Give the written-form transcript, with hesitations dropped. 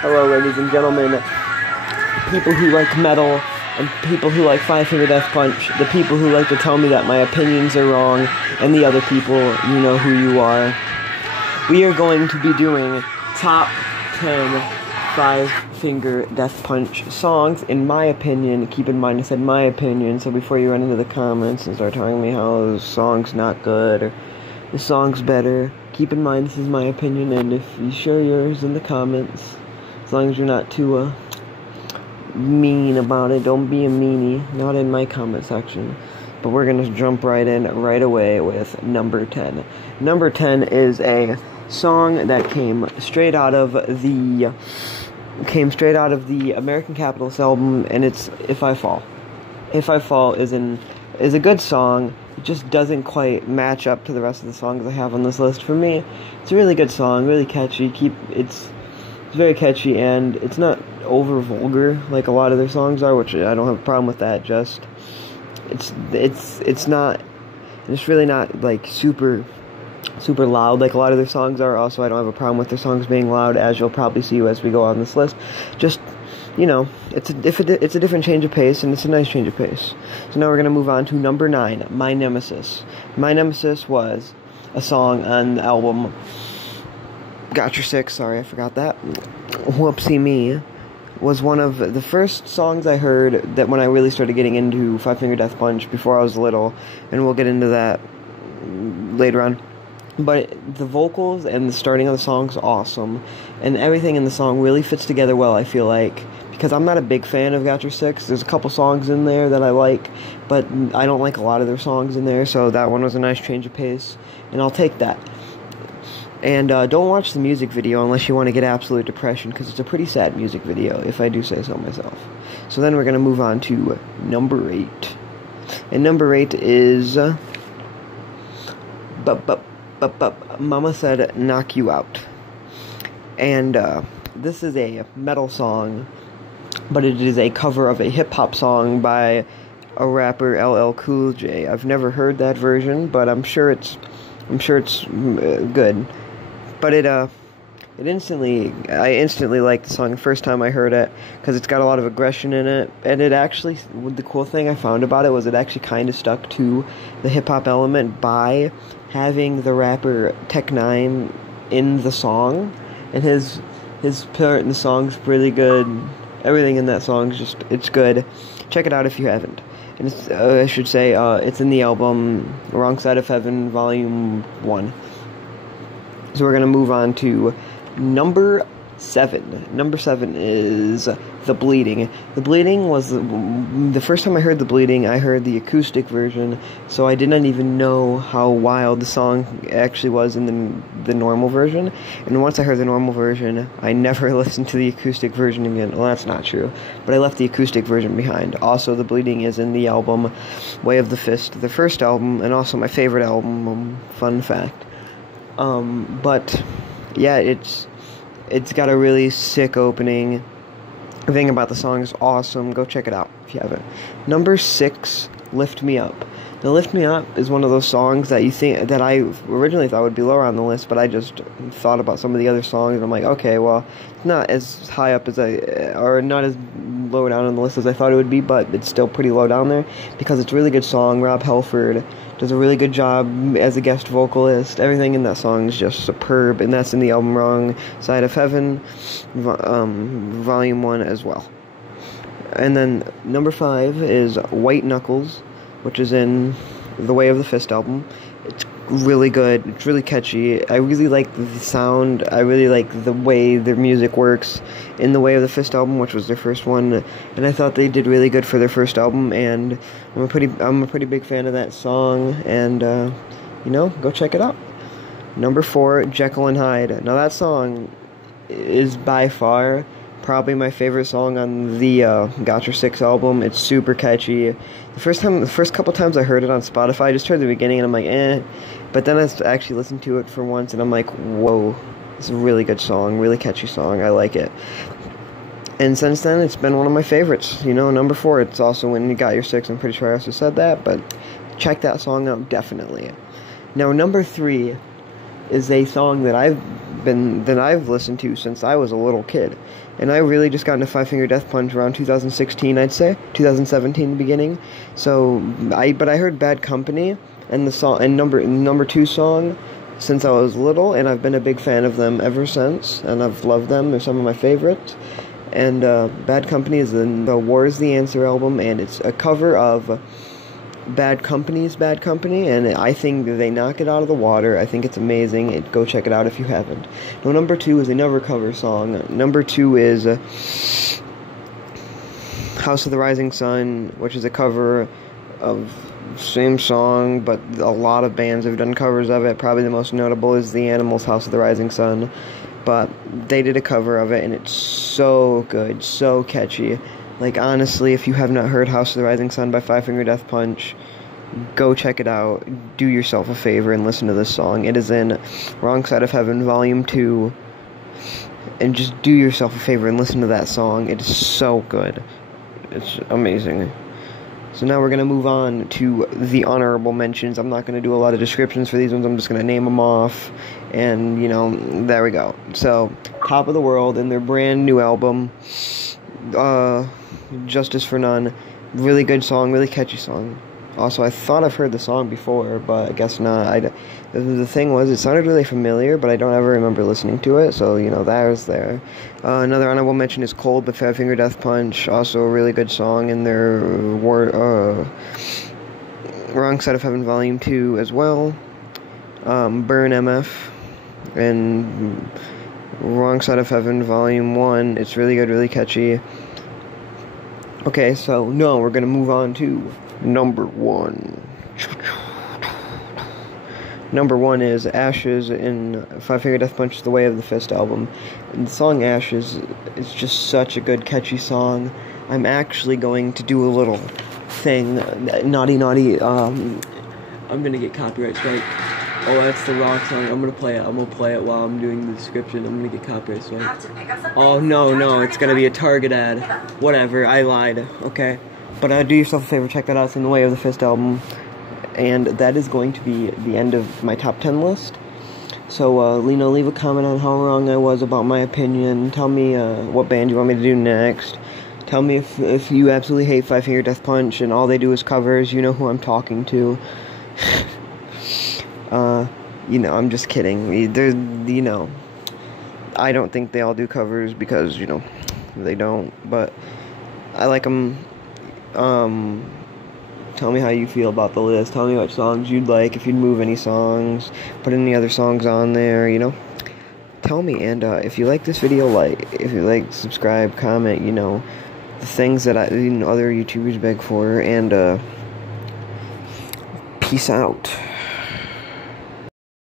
Hello, ladies and gentlemen, people who like metal, and people who like Five Finger Death Punch, the people who like to tell me that my opinions are wrong, and the other people, you know who you are. We are going to be doing top 10 Five Finger Death Punch songs, in my opinion. Keep in mind I said my opinion, so before you run into the comments and start telling me how the song's not good, or the song's better, keep in mind this is my opinion, and if you share yours in the comments, as long as you're not too mean about it, don't be a meanie, not in my comment section. But we're gonna jump right in right away with number 10. Number 10 is a song that came straight out of the American Capitalist album, and it's If I Fall. If I Fall is a good song. It just doesn't quite match up to the rest of the songs I have on this list. For me, it's a really good song, really catchy. It's very catchy, and it's not over vulgar like a lot of their songs are, which I don't have a problem with that. Just it's really not like super loud like a lot of their songs are. Also, I don't have a problem with their songs being loud, as you'll probably see as we go on this list. Just, you know, it's a different change of pace, and it's a nice change of pace. So now we're gonna move on to number 9, My Nemesis. My Nemesis was a song on the album Got Your Six. Sorry, I forgot that. Whoopsie me. Was one of the first songs I heard that when I really started getting into Five Finger Death Punch before I was little, and we'll get into that later on. But the vocals and the starting of the song is awesome, and everything in the song really fits together well, I feel like, because I'm not a big fan of Got Your Six. There's a couple songs in there that I like, but I don't like a lot of their songs in there, so that one was a nice change of pace, and I'll take that. And don't watch the music video unless you want to get absolute depression, because it's a pretty sad music video, if I do say so myself. So then we're going to move on to number 8. And number 8 is Mama Said Knock You Out. And this is a metal song, but it is a cover of a hip-hop song by a rapper, LL Cool J. I've never heard that version, but I'm sure it's good. But I instantly liked the song the first time I heard it, because it's got a lot of aggression in it, and it actually, the cool thing I found about it was it actually kind of stuck to the hip-hop element by having the rapper Tech-9 in the song, and his part in the song's really good. Everything in that song is it's good. Check it out if you haven't. And it's, I should say, it's in the album Wrong Side of Heaven, Volume 1. So we're going to move on to number 7. Number 7 is The Bleeding. The Bleeding was the first time I heard The Bleeding, I heard the acoustic version, so I did not even know how wild the song actually was in the normal version. And once I heard the normal version, I never listened to the acoustic version again. Well, that's not true, but I left the acoustic version behind. Also, The Bleeding is in the album Way of the Fist, the first album, and also my favorite album, fun fact. But yeah, it's got a really sick opening. Everything about the song is awesome. Go check it out if you haven't. Number 6, Lift Me Up. Now, Lift Me Up is one of those songs that I originally thought would be lower on the list, but I just thought about some of the other songs, and I'm like, okay, well, it's not as high up or not as low down on the list as I thought it would be, but it's still pretty low down there, because it's a really good song. Rob Halford does a really good job as a guest vocalist. Everything in that song is just superb, and that's in the album Wrong Side of Heaven, Volume 1 as well. And then number 5 is White Knuckles, which is in the Way of the Fist album. It's really good. It's really catchy. I really like the sound. I really like the way their music works in the Way of the Fist album, which was their first one, and I thought they did really good for their first album, and I'm a pretty big fan of that song, and go check it out. Number 4, Jekyll and Hyde. Now, that song is by far probably my favorite song on the Got Your Six album. It's super catchy. The first couple times I heard it on Spotify, I just heard the beginning and I'm like, eh. But then I actually listened to it for once and I'm like, whoa, it's a really good song, really catchy song. I like it. And since then, it's been one of my favorites. Number 4, it's also when you Got Your Six. I'm pretty sure I also said that, but check that song out, definitely. Now, number 3 is a song that I've listened to since I was a little kid. And I really just got into Five Finger Death Punch around 2016, I'd say, 2017 beginning. So I heard Bad Company and the song and number 2 song since I was little, and I've been a big fan of them ever since, and I've loved them. They're some of my favorites. And Bad Company is the War is the Answer album, and it's a cover of Bad Company's Bad Company, and I think they knock it out of the water. I think it's amazing. Go check it out if you haven't. No, number 2 is another cover song. Number 2 is House of the Rising Sun, which is a cover of same song, but a lot of bands have done covers of it. Probably the most notable is The Animals' House of the Rising Sun, but they did a cover of it, and it's so good, so catchy. Like, honestly, if you have not heard House of the Rising Sun by Five Finger Death Punch, go check it out. Do yourself a favor and listen to this song. It is in Wrong Side of Heaven, Volume 2. And just do yourself a favor and listen to that song. It is so good. It's amazing. So now we're going to move on to the honorable mentions. I'm not going to do a lot of descriptions for these ones. I'm just going to name them off. And, there we go. So, Top of the World and their brand new album, Justice for None. Really good song, really catchy song. Also, I thought I've heard the song before, but I guess not. The thing was, it sounded really familiar, but I don't ever remember listening to it, so, that was there. Another honorable mention is Cold by Five Finger Death Punch. Also a really good song in their Wrong Side of Heaven Volume 2 as well. Burn MF and Wrong Side of Heaven Volume 1. It's really good, really catchy. Okay, so no, we're gonna move on to number 1. Number 1 is Ashes in Five Finger Death Punch's The Way of the Fist album. And the song Ashes is just such a good, catchy song. I'm actually going to do a little thing, naughty, I'm gonna get copyright strike. Oh, that's the wrong song. I'm gonna play it while I'm doing the description. I'm gonna get copyright strike. Oh, no, it's gonna be a Target ad. Whatever, I lied, okay? But do yourself a favor, check that out. It's in The Way of the Fist album. And that is going to be the end of my top 10 list. So, leave a comment on how wrong I was about my opinion. Tell me what band you want me to do next. Tell me if you absolutely hate Five Finger Death Punch and all they do is covers. You know who I'm talking to. I'm just kidding. I don't think they all do covers because, they don't. But I like them. Tell me how you feel about the list. Tell me what songs you'd like, if you'd move any songs, put any other songs on there, Tell me, and if you like this video, if you like, subscribe, comment, the things that other YouTubers beg for, and peace out.